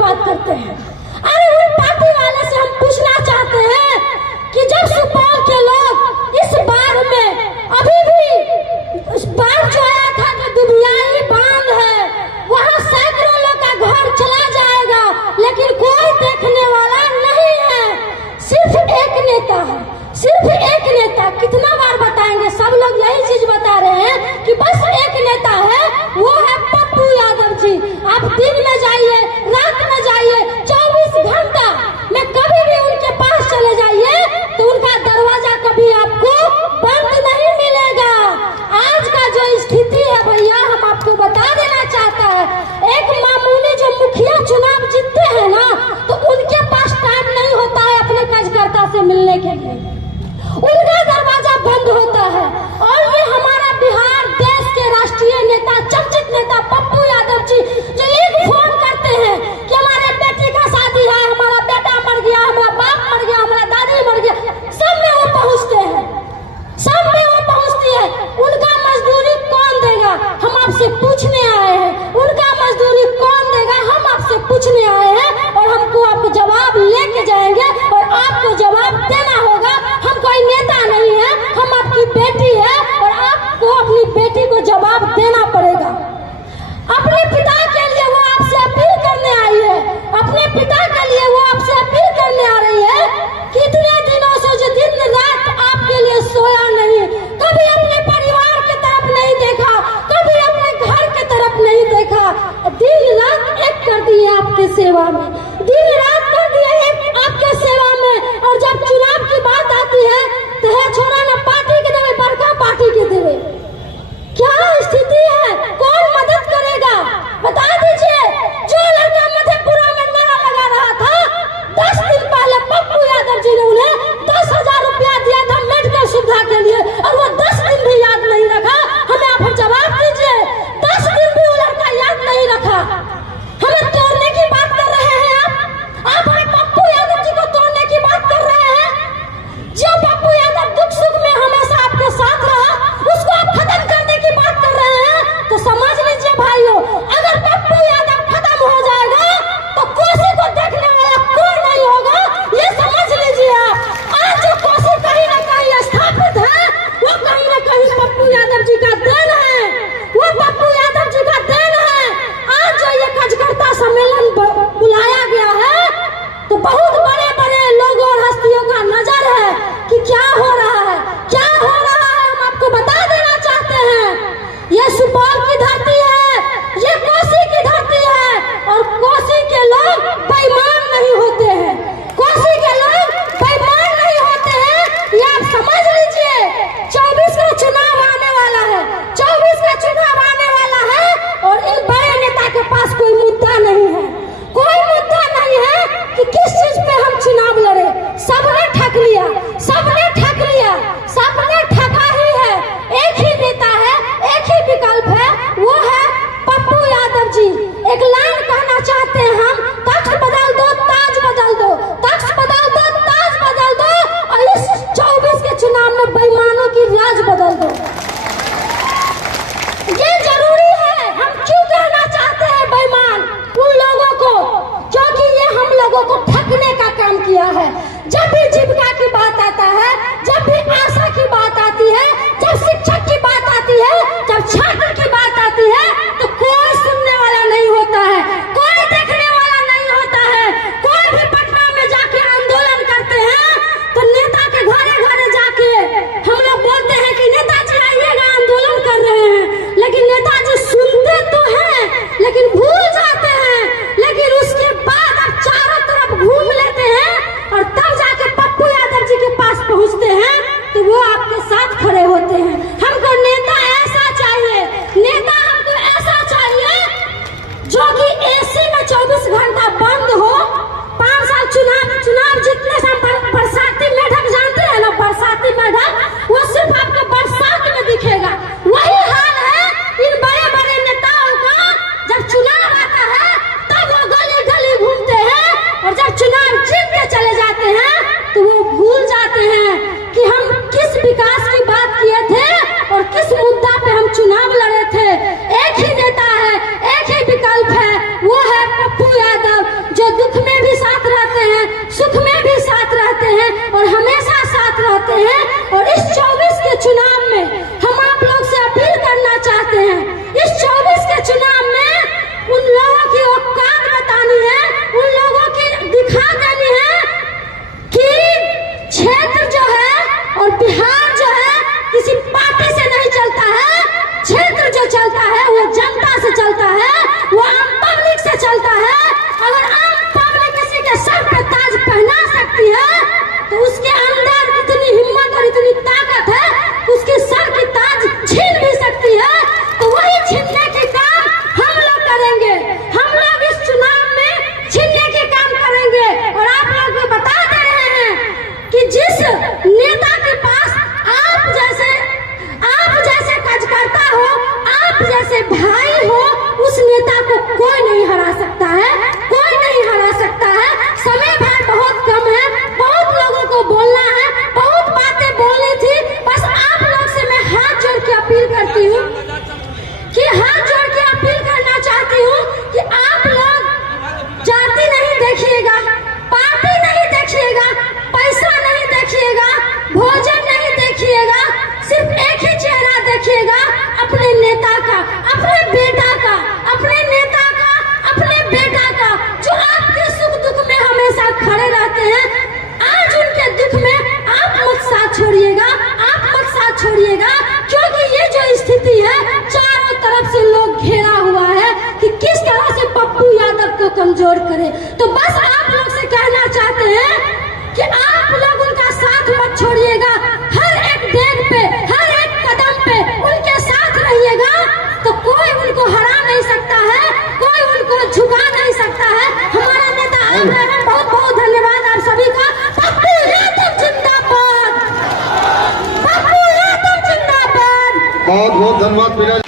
बात करते हैं। अरे उन पार्टी वाले से हम पूछना चाहते हैं कि जब सुपौल के लोग इस बाढ़ में अभी भी बाढ़ जो आया था जो दुबियाई बांध है वहाँ सैकड़ों लोग का घर चला जाएगा, लेकिन कोई देखने वाला नहीं है। सिर्फ एक नेता है, सिर्फ एक नेता। कितना बार बताएंगे, सब लोग यही चीज बता रहे हैं कि बस एक नेता है, वो है पप्पू यादव जी। आप दिन में जाइए, रात में जाइए, 24 घंटा में कभी भी उनके पास चले जाइए तो उनका दरवाजा कभी आपको बंद नहीं मिलेगा। आज का जो स्थिति है भैया, हम आपको बता देना चाहता है, एक मामूली जो मुखिया चुनाव जीतते हैं ना, तो उनके पास टाइम नहीं होता है अपने कार्यकर्ता से मिलने के लिए, उनका दरवाजा बंद होता है। और ये हमारा बिहार देश के राष्ट्रीय नेता, चर्चित नेता पप्पू यादव जी, जो एक फोन करते हैं कि हमारे बेटी का शादी है, हमारा बेटा मर गया, हमारा बाप मर गया, हमारा दादी मर गया, सब में वो पहुंचते हैं, सब में वो पहुंचती है। उनका मजदूरी कौन देगा, हम आपसे पूछने आए हैं। उनका मजदूरी कौन देगा, हम आपसे पूछने आए हैं, और हमको आपको जवाब लेके जाएंगे और आपको जवाब देना होगा। हम कोई नेता नहीं है, हम आपकी बेटी है और आपको अपनी बेटी को जवाब देना पड़ेगा। अपने पिता के लिए वो आपसे अपील करने आई है, अपने पिता के लिए वो आपसे अपील करने आ रही है। कितने दिनों से जो दिन रात आपके लिए सोया नहीं, कभी अपने परिवार की तरफ नहीं देखा, कभी अपने घर की तरफ नहीं देखा, दिन रात एक कर दिए आपकी सेवा में, दिन रात कर दिए एक आपके सेवा में। और जब चुनाव की बात आती है तो है छोड़ा ना पार्टी के देवे, बड़का पार्टी के देवे। क्या स्थिति है, कौन मदद करेगा बता दीजिए। जो लड़का मधेपुरा में नारा लगा रहा था, 10 दिन पहले पप्पू यादव जी ने उन्हें 10,000 रुपया दिया था मेडिकल सुविधा के लिए, और वो 10 दिन भी याद नहीं रखा। हमें आप जवाब दीजिए, 10 दिन भी वो लड़का याद नहीं रखा। हमें तोड़ने की बात कर रहे हैं आप हमें पप्पू यादव जी को तोड़ने की बात कर रहे हैं। जो पप्पू यादव दुख सुख में हमेशा आपके साथ रहा, उसको आप खत्म करने की बात कर रहे हैं। तो समझ लीजिए भाइयों, अगर पप्पू यादव खत्म हो जाएगा तो कोसी को देखने वाला कोई नहीं होगा, ये समझ लीजिए आप। आज जो कोसी कहीं ना कहीं स्थापित है, वो कहीं ना कहीं पप्पू यादव जी का देन है, वो पप्पू यादव जी का देन है। आज जो ये कार्यकर्ता सम्मेलन बुलाया गया है, तो बहुत बड़े बड़े लोगों और हस्तियों का नजर है कि क्या हो रहा है, क्या हो रहा है। हम आपको बता देना चाहते हैं, ये सुपौल की धरती है, ये कोसी की धरती है, और कोसी के लोग बेईमान नहीं होते हैं, कोसी के लोग बेईमान नहीं होते हैं, ये आप समझ लीजिए। 24 का चुनाव आने वाला है, 24 का चुनाव आने वाला है, और इन बड़े नेता के पास कोई मुद्दा नहीं है, कोई मुद्दा नहीं है कि किस चीज पे हम चुनाव लड़े। सबने ठग लिया, सबने ठग लिया, सबने ठगा ही है। एक ही नेता है, एक ही विकल्प है, वो है पप्पू यादव जी। एक लाइन कहना चाहते हैं हम, तख्त बदल दो, ताज बदल दो, तख्त बदल दो, ताज बदल दो, और इस 24 के चुनाव में बेईमानों की राज बदल दो। ये जरूरी है। हम क्यों कहना चाहते हैं बेईमान उन लोगों को, क्योंकि ये हम लोगों को ठगने का काम किया है। जब भी जीविका की बात आता है, जब भी आशा की बात आती है, जब शिक्षक की बात आती है, जब छात्र की बात आती है, तो कोई सुनने वाला नहीं होता है, कोई देखने वाला नहीं होता है। कोई भी पटना में जाके आंदोलन करते हैं तो नेता के घरे घरे जाके हम लोग बोलते हैं कि नेताजी आइएगा, आंदोलन कर रहे हैं, लेकिन नेताजी सुनते तो हैं लेकिन भूल जाते हैं। लेकिन उसके बाद अब चारों तरफ घूम लेते हैं, और तब जाके पप्पू यादव जी के पास पहुंचते हैं तो वो आपके साथ खड़े होते हैं। हमको नेता ऐसा चाहिए, नेता हमको ऐसा चाहिए जो कि एसी में 24 घंटा बंद हो। 5 साल चुनाव जीतने से बरसाती मेढक जानते हैं ना, बरसाती मेढक, वो सिर्फ आपको बरसात में दिखेगा। वही हाल है इन बड़े बड़े नेताओं का। जब चुनाव आता है तब वो गली गली घूमते हैं, और जब चुनाव जीत के चले जाते हैं तो वो भूल जाते हैं कि हम किस विकास की बात किए थे और किस मुद्दा पे हम चुनाव लड़े थे। एक ही नेता है, एक ही विकल्प है, वो है पप्पू यादव, जोड़ करे। तो बस आप लोग से कहना चाहते हैं कि आप लोग उनका साथ मत छोड़िएगा, हर एक डेग पे, हर एक कदम पे उनके साथ रहिएगा, तो कोई उनको हरा नहीं सकता है, कोई उनको झुका नहीं सकता है। हमारा नेता आप हैं। बहुत बहुत धन्यवाद आप सभी का। पप्पू यादव जिंदाबाद, पप्पू यादव जिंदाबाद। बहुत बहुत धन्यवाद मीरा जी।